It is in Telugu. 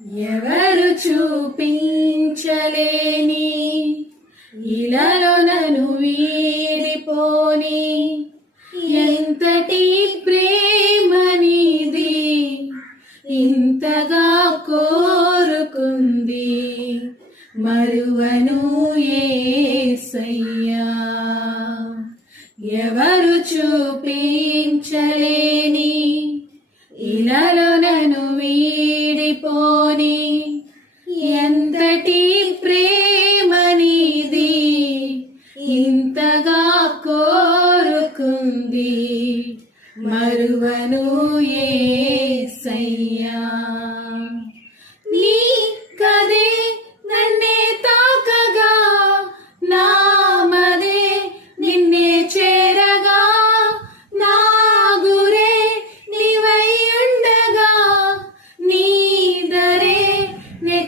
ఎవరు చూపించలేని ఇలాలో నన్ను వీడిపోని ఎంతటి ప్రేమ నీది ఇంతగా కోరుకుంది మరువను యేసయ్యా. ఎవరు చూపించలేని ఇలాలో నన్ను వీడిపోని ఎంతటి ప్రేమ నీది ఇంతగా కోరుకుంది మరువను యేసయ్యా. నీ కదే నన్నే తాకగా నామదే నిన్నే చేరగా నా గురే నీవై ఉండగా నీ దరే నే